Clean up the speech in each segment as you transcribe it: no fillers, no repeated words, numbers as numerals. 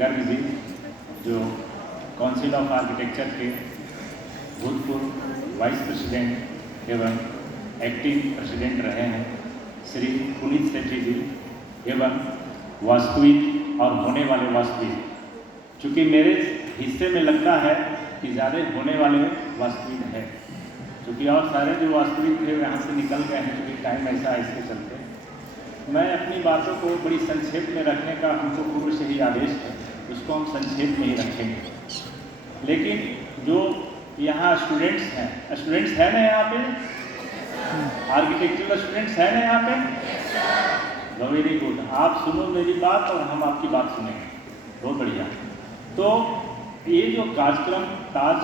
गर्ग जी, जो council of architecture के भूतपूर्व वाइस प्रेसिडेंट एवं एक्टिव प्रेसिडेंट रहे हैं, श्री पुनीत सेठी जी, एवं वास्तुविद और होने वाले वास्तुविद। चूँकि मेरे हिस्से में लगता है कि ज़्यादा होने वाले वास्तुविद है, क्योंकि और सारे जो वास्तविक थे यहाँ से निकल गए हैं, क्योंकि टाइम ऐसा है इसके चलते। मैं अपनी बातों को बड़ी संक्षेप में रखने का हमको पूर्व से ही आदेश है, उसको हम संक्षेप में ही रखेंगे। लेकिन जो यहाँ स्टूडेंट्स हैं ना यहाँ पे, आर्किटेक्चरल स्टूडेंट्स हैं ना यहाँ पे, वेरी गुड। आप सुनो मेरी बात और हम आपकी बात सुनेंगे, बहुत बढ़िया। तो ये जो कार्यक्रम ताज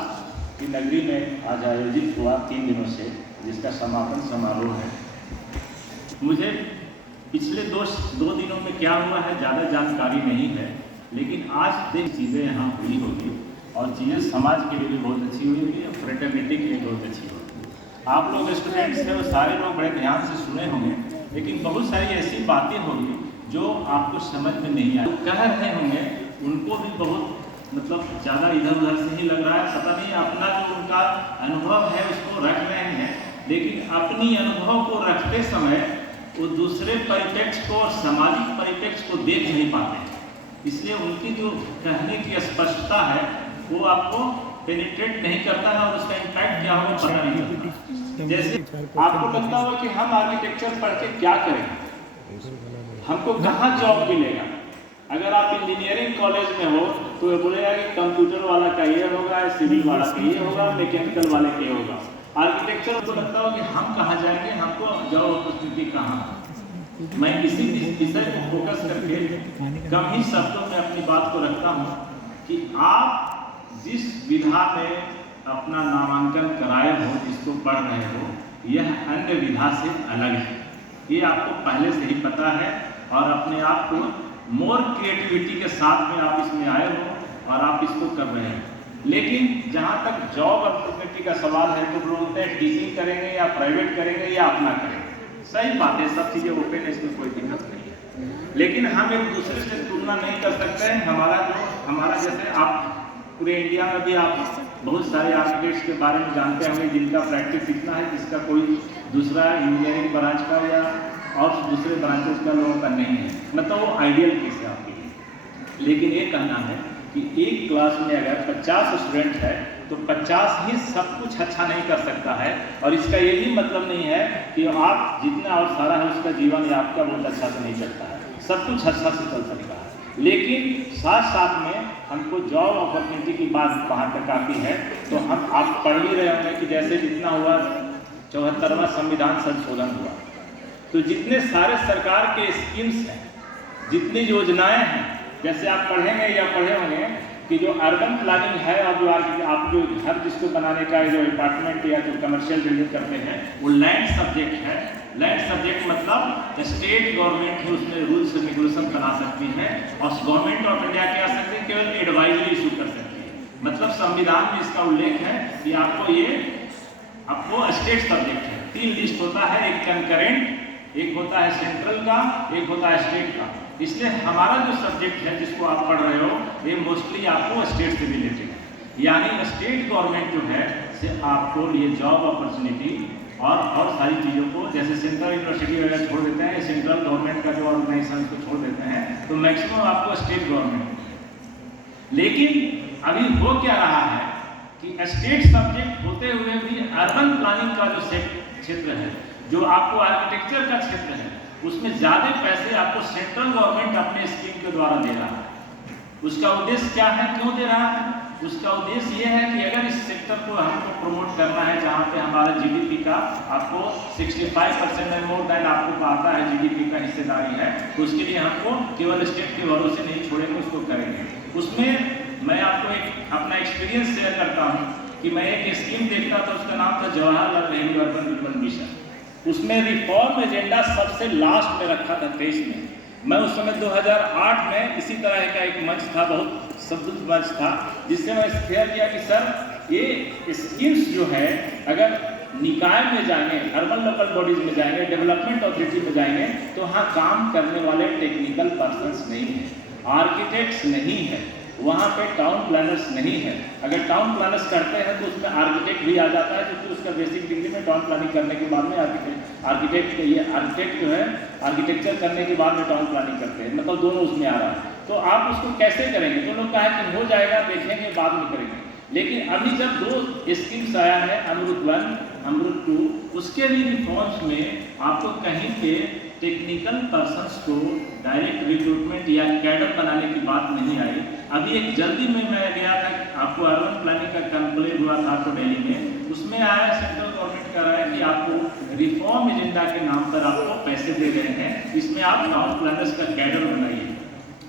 की नगरी में आज आयोजित हुआ 3 दिनों से, जिसका समापन समारोह है, मुझे पिछले दो दिनों में क्या हुआ है ज़्यादा जानकारी नहीं है, लेकिन आज देख चीज़ें यहाँ हुई होगी और चीज़ें समाज के लिए भी बहुत अच्छी हुई होगी और फ्रेटर्निटी के लिए बहुत अच्छी होगी। आप लोग स्टूडेंट्स थे, वो सारे लोग बड़े ध्यान से सुने होंगे, लेकिन बहुत सारी ऐसी बातें होंगी जो आपको समझ में नहीं आई। कह रहे होंगे उनको भी बहुत ज़्यादा इधर उधर से ही लग रहा है, पता नहीं अपना जो उनका अनुभव है उसको रख रहे हैं, लेकिन अपनी अनुभव को रखते समय वो दूसरे परिप्रेक्ष्य को और सामाजिक परिप्रेक्ष्य को देख नहीं पाते हैं। इसलिए उनकी जो कहने की स्पष्टता है वो आपको पेनिट्रेट नहीं करता है और उसका इम्पैक्ट क्या होगा पता नहीं चलता। जैसे आपको लगता होगा कि हम आर्किटेक्चर पढ़ के क्या करेंगे, हमको कहाँ जॉब मिलेगा। अगर आप इंजीनियरिंग कॉलेज में हो तो ये बोलेगा कि कंप्यूटर वाला का ये होगा, सिविल वाला का ये होगा, मैकेनिकल वाले का ये होगा। आर्किटेक्चर को लगता हो कि हम कहाँ जाएंगे, हमको जॉब अपॉर्चुनिटी कहाँ। मैं इसी विषय को फोकस करके कम ही शब्दों में अपनी बात को रखता हूँ कि आप जिस विधा में अपना नामांकन कराए हो, जिसको पढ़ रहे हो, यह अन्य विधा से अलग है। ये आपको पहले से ही पता है और अपने आप को मोर क्रिएटिविटी के साथ में आप इसमें आए हो और आप इसको कर रहे हैं। लेकिन जहाँ तक जॉब अपॉर्चुनिटी का सवाल है तो लोग बोलते हैं टीचिंग करेंगे या प्राइवेट करेंगे या अपना करेंगे। सही बात है, सब चीज़ें ओपन है, इसमें कोई दिक्कत नहीं है, लेकिन हम एक दूसरे से तुलना नहीं कर सकते हैं। हमारा जैसे आप पूरे इंडिया में भी आप बहुत सारे आर्किटेक्ट्स के बारे में जानते होंगे जिनका प्रैक्टिस इतना है जिसका कोई दूसरा इंजीनियरिंग ब्रांच का या और दूसरे ब्रांचेस का लोगों का नहीं है, वो आइडियल केस है आपके लिए। लेकिन ये कहना है कि एक क्लास में अगर 50 स्टूडेंट है तो 50 ही सब कुछ अच्छा नहीं कर सकता है, और इसका ये भी मतलब नहीं है कि आप जितना और सारा है उसका जीवन या आपका बहुत अच्छा से नहीं चलता है, सब कुछ अच्छा से चल सकता है। लेकिन साथ साथ में हमको जॉब अपॉर्चुनिटी की बात वहाँ तक आती है तो हम आप पढ़ ही रहे होंगे कि जैसे जितना हुआ 74वां संविधान संशोधन हुआ, तो जितने सारे सरकार के स्कीम्स हैं, जितनी योजनाएं हैं, जैसे आप पढ़ेंगे या पढ़े होंगे कि जो अर्बन प्लानिंग है और जो आप जो घर जिसको बनाने का जो अपार्टमेंट या जो कमर्शियल बिल्डिंग करते हैं वो लैंड सब्जेक्ट है। लैंड सब्जेक्ट मतलब स्टेट गवर्नमेंट है, उसमें रूल्स एंड रेगुलेशन बना सकती है और गवर्नमेंट ऑफ इंडिया क्या सकती है, केवल एडवाइजरी इशू कर सकती है। मतलब संविधान में इसका उल्लेख है कि आपको स्टेट सब्जेक्ट है। 3 लिस्ट होता है, एक कंकरेंट, एक होता है सेंट्रल का, एक होता है स्टेट का। इसलिए हमारा जो सब्जेक्ट है जिसको आप पढ़ रहे हो ये मोस्टली आपको स्टेट से रिलेटेड है, यानी स्टेट गवर्नमेंट जो है से आपको ये जॉब अपॉर्चुनिटी और सारी चीज़ों को, जैसे सेंट्रल यूनिवर्सिटी वगैरह छोड़ देते हैं, सेंट्रल गवर्नमेंट का जो ऑर्गेनाइजेशन को छोड़ देते हैं, तो मैक्सिमम आपको स्टेट गवर्नमेंट। लेकिन अभी हो क्या रहा है कि स्टेट सब्जेक्ट होते हुए भी अर्बन प्लानिंग का जो क्षेत्र है, जो आपको आर्किटेक्चर का क्षेत्र है, उसमें ज़्यादा पैसे आपको सेंट्रल गवर्नमेंट अपने स्कीम के द्वारा दे रहा है। उसका उद्देश्य क्या है, क्यों दे रहा है? उसका उद्देश्य ये है कि अगर इस सेक्टर को हमको प्रमोट करना है जहाँ पे हमारा जीडीपी का आपको 65% में मोर देन आपको आता है जीडीपी का हिस्सेदारी है, तो उसके लिए हमको केवल स्टेट के भरोसे नहीं छोड़ेंगे, उसको करेंगे। उसमें मैं आपको एक अपना एक्सपीरियंस शेयर करता हूँ कि मैं एक स्कीम देखता था, उसका नाम था Jawaharlal Nehru urban rural mission. उसमें रिफॉर्म एजेंडा सबसे लास्ट में रखा था 23 में। मैं उस समय 2008 में इसी तरह का एक मंच था, बहुत सब्दुत मंच था, जिससे मैं शेयर किया कि सर ये स्कीम्स जो है अगर निकाय में जाएंगे, अर्बन लोकल बॉडीज में जाएंगे, डेवलपमेंट अथॉरिटी में जाएंगे, तो वहाँ काम करने वाले टेक्निकल पर्सन्स नहीं हैं। आर्किटेक्ट्स नहीं है, वहाँ पे टाउन प्लानर्स नहीं है। अगर टाउन प्लानर्स करते हैं तो उसमें आर्किटेक्ट भी आ जाता है, क्योंकि उसका बेसिक डिग्री में टाउन प्लानिंग करने के बाद में आर्किटेक्ट जो है आर्किटेक्चर करने के बाद में टाउन प्लानिंग करते हैं, मतलब दोनों उसमें आ रहा है। तो आप उसको कैसे करेंगे? तो लोग कहा कि हो जाएगा, देखेंगे, बाद में करेंगे। लेकिन अभी जब 2 स्कीम्स आया है, अमृत 1, अमृत 2, उसके भी रिफॉर्म्स में आपको कहीं पे टेक्निकल पर्सन्स को डायरेक्ट रिक्रूटमेंट या कैडर बनाने की बात नहीं आई। अभी एक जल्दी में मैं गया था, आपको अर्बन प्लानिंग का कॉन्क्लेव हुआ था आपको दिल्ली में, उसमें आया सेंट्रल गवर्नमेंट का रहा है कि आपको रिफॉर्म एजेंडा के नाम पर आपको पैसे दे रहे हैं, इसमें आप टाउन प्लानर्स का कैडर बनाइए।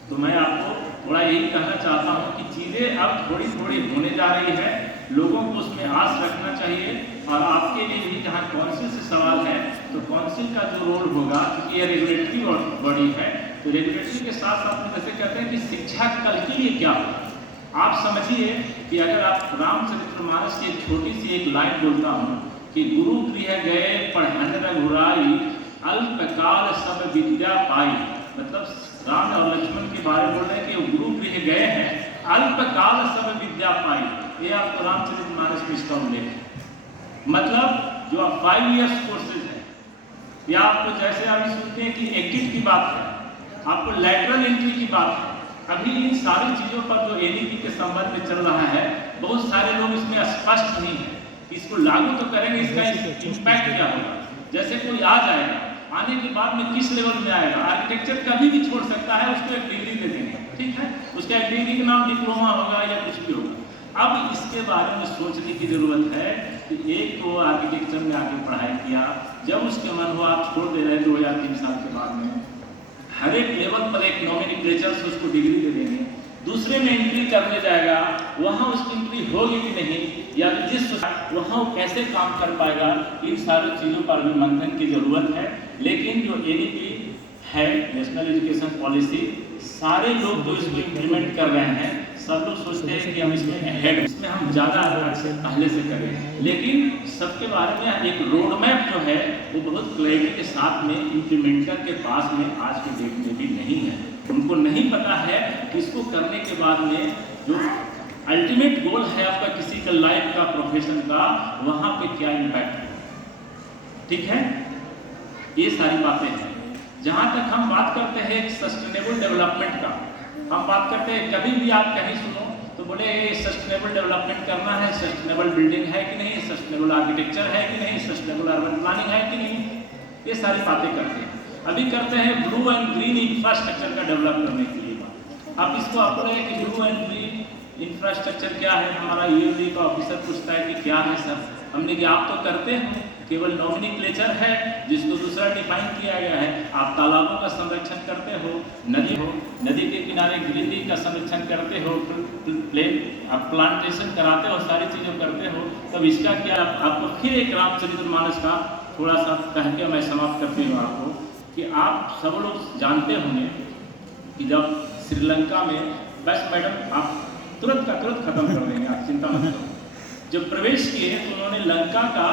तो मैं आपको थोड़ा यही कहना चाहता हूँ कि चीज़ें अब थोड़ी थोड़ी होने जा रही है, लोगों को उसमें आस रखना चाहिए। और आपके लिए भी जहाँ काउंसिल से सवाल है, तो काउंसिल का जो रोल होगा, क्योंकि ये रेगुलेटरी बॉडी है, तो रेगुलेटरी के साथ साथ में जैसे कहते हैं कि शिक्षा कल के लिए क्या होगा। आप समझिए कि अगर आप रामचरितमानस की एक छोटी सी एक लाइन बोलता हूँ कि गुरु गृह गए पढ़न रघुराई, अल्पकाल सब विद्या पाई, मतलब राम और लक्ष्मण के बारे में बोल रहे हैं कि गुरु गृह गए हैं, अल्पकाल सब विद्या पाई। ये आपको रामचरितमानस में इसका उल्लेख है। मतलब जो आप 5 इयर्स कोर्सेज है, या आपको जैसे अभी सुनते हैं कि एग्जिट की बात है, आपको लैटरल एंट्री की बात है, अभी इन सारी चीज़ों पर जो एनईपी के संबंध में चल रहा है, बहुत सारे लोग इसमें स्पष्ट नहीं है। इसको लागू तो करेंगे, इसका इम्पैक्ट क्या होगा। जैसे कोई आ जाएगा, आने के बाद में किस लेवल में आएगा, आर्किटेक्चर कभी भी छोड़ सकता है, उसको एक डिग्री दे देंगे, ठीक है, उसका एक डिग्री का नाम डिप्लोमा होगा या कुछ भी होगा। अब इसके बारे में सोचने की जरूरत है कि एक तो आर्किटेक्चर में आगे पढ़ाई किया, जब उसके मन हुआ आप छोड़ दे रहे 2 या 3 साल के बाद में, हर एक लेवल पर एक नॉमिनिक्लेचर से उसको डिग्री दे देंगे। दूसरे में एंट्री करने जाएगा, वहाँ उसकी एंट्री होगी कि नहीं, या जिस वहाँ वो कैसे काम कर पाएगा, इन सारी चीज़ों पर भी मंथन की जरूरत है। लेकिन जो एनईपी है, नेशनल एजुकेशन पॉलिसी, सारे लोग तो इसको इम्प्लीमेंट कर रहे हैं। सब लोग सोचते हैं कि हम इसमें हम ज़्यादा पहले से करें, लेकिन सबके बारे में एक रोड मैप जो है वो बहुत क्लैरिटी के साथ में इम्प्लीमेंटर के पास में आज के डेट में भी नहीं है। उनको नहीं पता है कि इसको करने के बाद में जो अल्टीमेट गोल है आपका किसी का लाइफ का, प्रोफेशन का, वहाँ पे क्या इम्पैक्ट है, ठीक है। ये सारी बातें हैं। जहाँ तक हम बात करते हैं सस्टेनेबल डेवलपमेंट का, हम बात करते हैं, कभी भी आप कहीं सुनो तो बोले ये सस्टेनेबल डेवलपमेंट करना है, सस्टेनेबल बिल्डिंग है कि नहीं, सस्टेनेबल आर्किटेक्चर है कि नहीं, सस्टेनेबल अर्बन प्लानिंग है कि नहीं, ये सारी बातें करते हैं। अभी करते हैं ब्लू एंड ग्रीन इंफ्रास्ट्रक्चर का डेवलप करने के लिए। अब इसको आप बोले कि ब्लू एंड ग्रीन इंफ्रास्ट्रक्चर क्या है, हमारा ईओडी का ऑफिसर पूछता है कि क्या है सर, हमने कि आप तो करते हैं, केवल नॉमिनिक्लेचर है जिसको दूसरा डिफाइन किया गया है। आप तालाबों का संरक्षण करते हो, नदी के किनारे ग्रीनरी का संरक्षण करते हो, आप प्लांटेशन कराते हो, सारी चीज़ें करते हो, तब इसका क्या आपको फिर एक रामचरितमानस का थोड़ा सा कह के मैं समाप्त करती हूँ आपको कि आप सब लोग जानते होंगे कि जब श्रीलंका में, बस मैडम आप तुरंत का तुरंत खत्म कर देंगे, आप चिंता मत करो, जब प्रवेश किए तो उन्होंने लंका का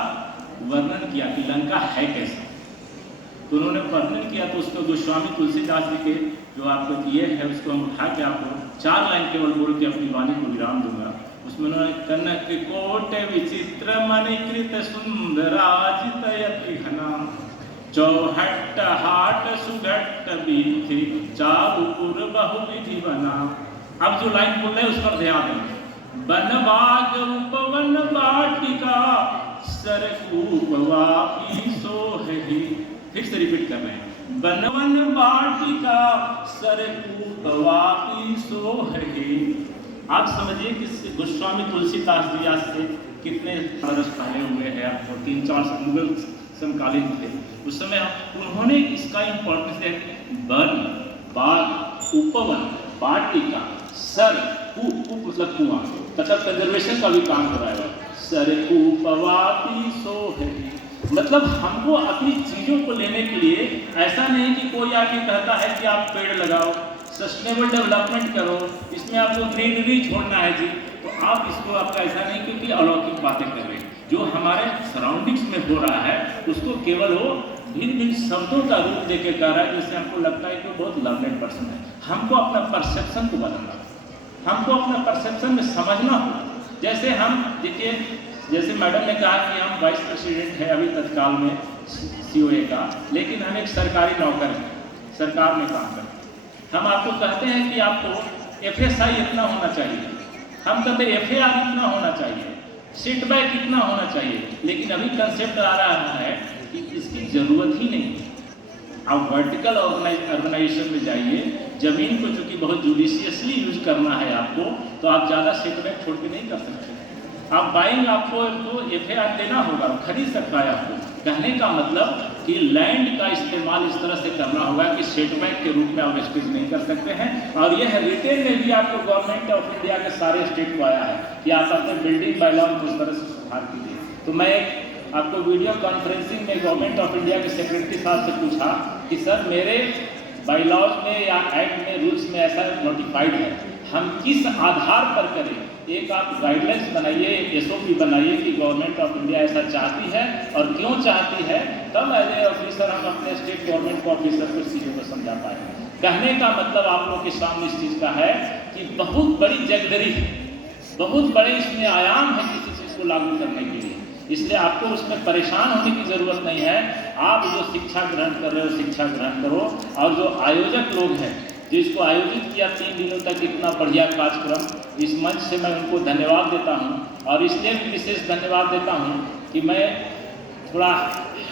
वर्णन किया कि लंका है कैसा। तो उन्होंने वर्णन किया तो उसको गोस्वामी तुलसीदास जी के जो आपको ये है उसको हम उठा के आपको 4 लाइन केवल बोल के अपनी वाणी को विराम दूंगा। उसमें उन्होंने कनक कोट विचित्र मणिकृत सुंदराजित यति घना, चौहट्ट हाट सुगट्ट बीथि चारुपुर बहुविधि बना। अब जो लाइन बोल रहे हैं उस पर ध्यान देंगे। बनबाग उपवन वाटिका सरकूपवापी सोहहि, फिर से रिपीट कर रहे हैं, बनवन वाटिका सरकूपवापी सोहहि। आप समझिए कि गोस्वामी तुलसीदास जी आज से कितने बरस पहले हुए हैं, आपको 3-4 मुगल समकालीन थे, उस समय उन्होंने इसका इम्पोर्टेंस है। वन, बाग, उपवन, वाटिका, सर, कूप मतलब कुआं, मतलब कंजर्वेशन का भी काम हो रहा है। सरकूपवापी सोहहि, मतलब हमको अपनी चीज़ों को लेने के लिए ऐसा नहीं कि कोई आके कहता है कि आप पेड़ लगाओ, सस्टेनेबल डेवलपमेंट करो, इसमें आपको ग्रीनरी छोड़ना है जी, तो आप इसको आपका ऐसा नहीं क्योंकि अलौकिक बातें कर रहे हैं। जो हमारे सराउंडिंग्स में हो रहा है उसको केवल वो भिन्न भिन्न शब्दों का रूप देके कह रहा है, जिससे हमको लगता है कि वो बहुत लर्नेड पर्सन है। हमको अपना परसेप्शन को बदलना, हमको अपना परसेप्शन में समझना होगा। जैसे हम देखिए, जैसे मैडम ने कहा कि हम वाइस प्रेसिडेंट हैं अभी तत्काल में COA का, लेकिन हम एक सरकारी नौकर हैं, सरकार में काम करते हैं। हम आपको कहते हैं कि आपको FSI इतना होना चाहिए, हम कहते हैं FAR इतना होना चाहिए, सेटबैक इतना होना चाहिए, लेकिन अभी कंसेप्ट आ रहा है कि इसकी ज़रूरत ही नहीं। आप वर्टिकल ऑर्गेनाइजेशन में जाइए, ज़मीन को चूँकि बहुत जुडिशियसली यूज करना है आपको, तो आप ज़्यादा सेटबैक छोड़ के नहीं कर सकते। आप बाइंग, आपको FAR देना होगा, खरीद सकता है आपको। कहने का मतलब कि लैंड का इस्तेमाल इस तरह से करना होगा कि सेटबैक के रूप में आप वेस्टेज नहीं कर सकते हैं। और यह रिटेन में भी आपको गवर्नमेंट ऑफ इंडिया के सारे स्टेट को आया है कि आप अपने बिल्डिंग बायलॉ को उस तरह से सुधार कीजिए। तो मैं आपको वीडियो कॉन्फ्रेंसिंग में गवर्नमेंट ऑफ इंडिया के सेक्रेटरी साहब से पूछा कि सर मेरे बायलॉज में या एक्ट में, रूल्स में ऐसा नोटिफाइड है, हम किस आधार पर करें? एक आप गाइडलाइंस बनाइए, एक SOP बनाइए कि गवर्नमेंट ऑफ इंडिया ऐसा चाहती है और क्यों चाहती है, तब एज ए ऑफिसर हम अपने स्टेट गवर्नमेंट को, ऑफिसर को, CO को समझा पाएंगे। कहने का मतलब आप लोग के सामने इस चीज़ का है कि बहुत बड़ी जगदरी है, बहुत बड़े इसमें आयाम है किसी चीज़ को लागू करने के लिए। इसलिए आपको उसमें परेशान होने की ज़रूरत नहीं है। आप जो शिक्षा ग्रहण कर रहे हो, शिक्षा ग्रहण करो। और जो आयोजक लोग हैं, जिसको आयोजित किया 3 दिनों तक इतना बढ़िया कार्यक्रम, इस मंच से मैं उनको धन्यवाद देता हूं। और इसलिए भी विशेष धन्यवाद देता हूं कि मैं थोड़ा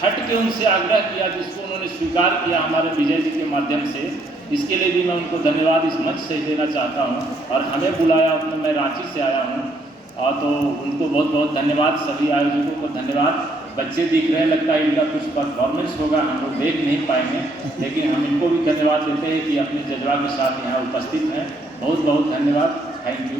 हट के उनसे आग्रह किया, जिसको उन्होंने स्वीकार किया हमारे विजय जी के माध्यम से। इसके लिए भी मैं उनको धन्यवाद इस मंच से देना चाहता हूं। और हमें बुलाया, मैं रांची से आया हूँ, और तो उनको बहुत बहुत धन्यवाद। सभी आयोजकों को धन्यवाद। बच्चे दिख रहे हैं, लगता है इनका कुछ परफॉर्मेंस होगा, हम लोग देख नहीं पाएंगे, लेकिन हम इनको भी धन्यवाद देते हैं कि अपने जज्बा के साथ यहाँ उपस्थित हैं। बहुत बहुत धन्यवाद। Thank you.